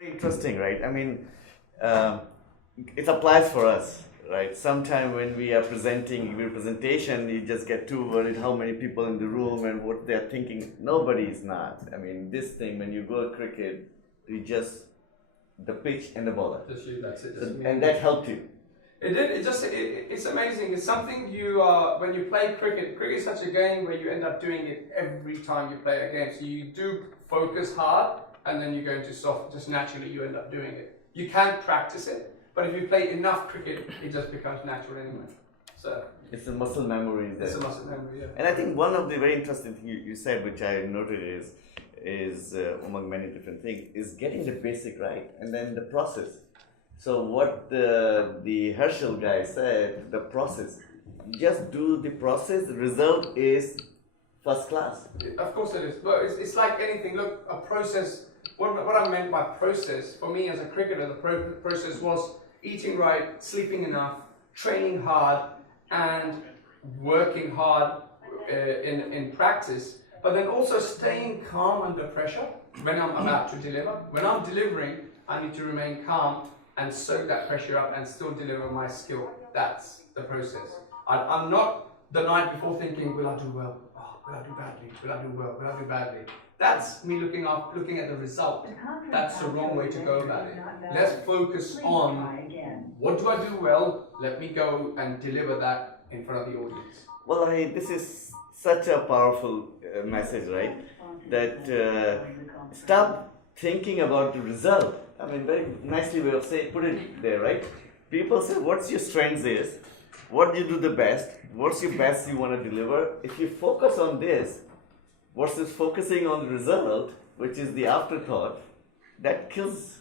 Interesting, right? I mean, um, it applies for us, right? Sometime when we are presenting representation, you just get too worried how many people in the room and what they're thinking. Nobody is not. I mean, this thing when you go cricket, you just the pitch and the bowler, Just you, that's it. and that helped you. It did. It's amazing. It's something you when you play cricket. Cricket is such a game where you end up doing it every time you play a game. So you do focus hard, and then you go into soft. Just naturally, you end up doing it. You can't practice it, but if you play enough cricket, it just becomes natural anyway. So it's a muscle memory. It's a muscle memory, yeah. And I think one of the very interesting things you said, which I noted, is among many different things, is getting the basic right, and then the process. So what the Herschel guy said, the process, just do the process, the result is first class. Of course it is, but it's like anything. Look, a process, what I meant by process, for me as a cricketer, the process was eating right, sleeping enough, training hard, and working hard in practice, but then also staying calm under pressure when I'm about to deliver. When I'm delivering, I need to remain calm and soak that pressure up and still deliver my skill. That's the process. I'm not the night before thinking, will I do well? Oh, will I do badly? Will I do well? Will I do badly? That's me looking at the result. That's the wrong way to go about it. Let's focus on what do I do well? Let me go and deliver that in front of the audience. Well, I mean, this is such a powerful message, right? That stop thinking about the result. I mean, very nicely way of put it there, right? People say, what's your strengths is, what do you do the best, what's your best you want to deliver. If you focus on this versus focusing on the result, which is the afterthought, that kills.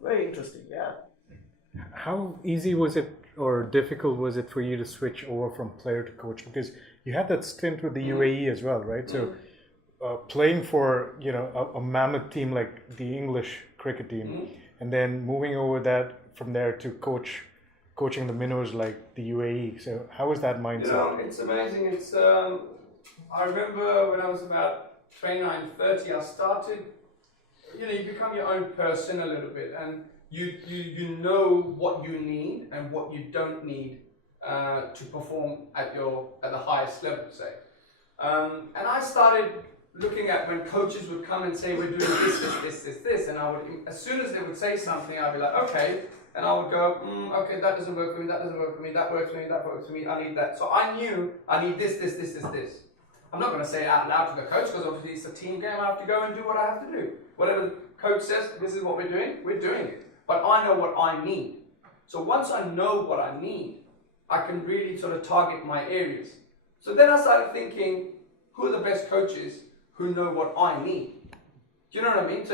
Very interesting, yeah. How easy was it or difficult was it for you to switch over from player to coach? Because you had that stint with the UAE as well, right? So playing for a mammoth team like the English cricket team, and then moving over that from there to coaching the minnows like the UAE. So how was that mindset? It's amazing. It's I remember when I was about 29, 30, I started. You become your own person a little bit, and you know what you need and what you don't need to perform at the highest level, say. And I started looking at when coaches would come and say, we're doing this, and I would, as soon as they would say something, I'd be like, okay, and I would go, okay, that doesn't work for me, that doesn't work for me, that works for me, that works for me, I need that. So I knew I need this. I'm not going to say it out loud to the coach because obviously it's a team game, I have to go and do what I have to do. Whatever the coach says, this is what we're doing it. But I know what I need. So once I know what I need, I can really sort of target my areas. So then I started thinking, who are the best coaches who know what I need? Do you know what I mean?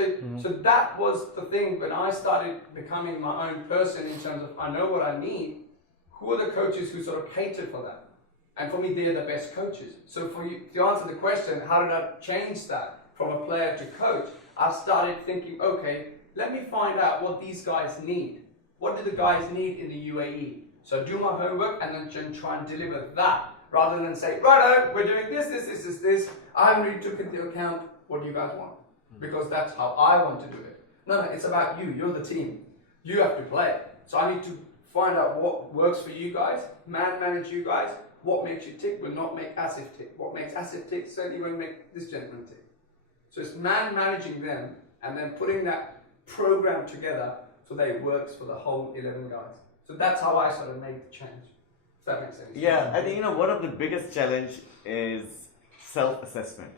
So that was the thing when I started becoming my own person in terms of I know what I need. Who are the coaches who sort of cater for that? And for me, they're the best coaches. So for you to answer the question, how did I change that from a player to coach? I started thinking, okay, let me find out what these guys need. What do the guys need in the UAE? So do my homework and then try and deliver that, rather than say, right, we're doing this. I haven't really took into account what you guys want, because that's how I want to do it. No, it's about you. You're the team. You have to play. So I need to find out what works for you guys, manage you guys. What makes you tick will not make Asif tick. What makes Asif tick certainly won't make this gentleman tick. So it's managing them and then putting that program together so that it works for the whole 11 guys. So that's how I sort of made the change. If that makes sense. Yeah, I think one of the biggest challenge is self-assessment.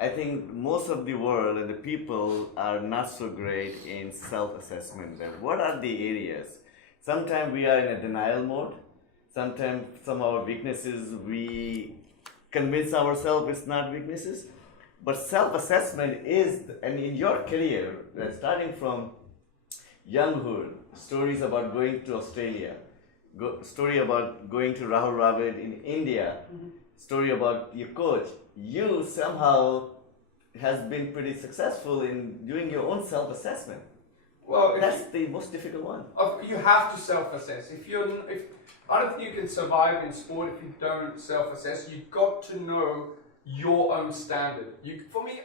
I think most of the world and the people are not so great in self-assessment. Then what are the areas? Sometimes we are in a denial mode. Sometimes some of our weaknesses we convince ourselves it's not weaknesses. But self-assessment is, and in your career, starting from younghood, stories about going to Australia, story about going to Rahul Dravid in India, story about your coach, you somehow has been pretty successful in doing your own self-assessment. Well, that's the most difficult one. You have to self-assess. I don't think you can survive in sport if you don't self-assess. You've got to know your own standard. For me,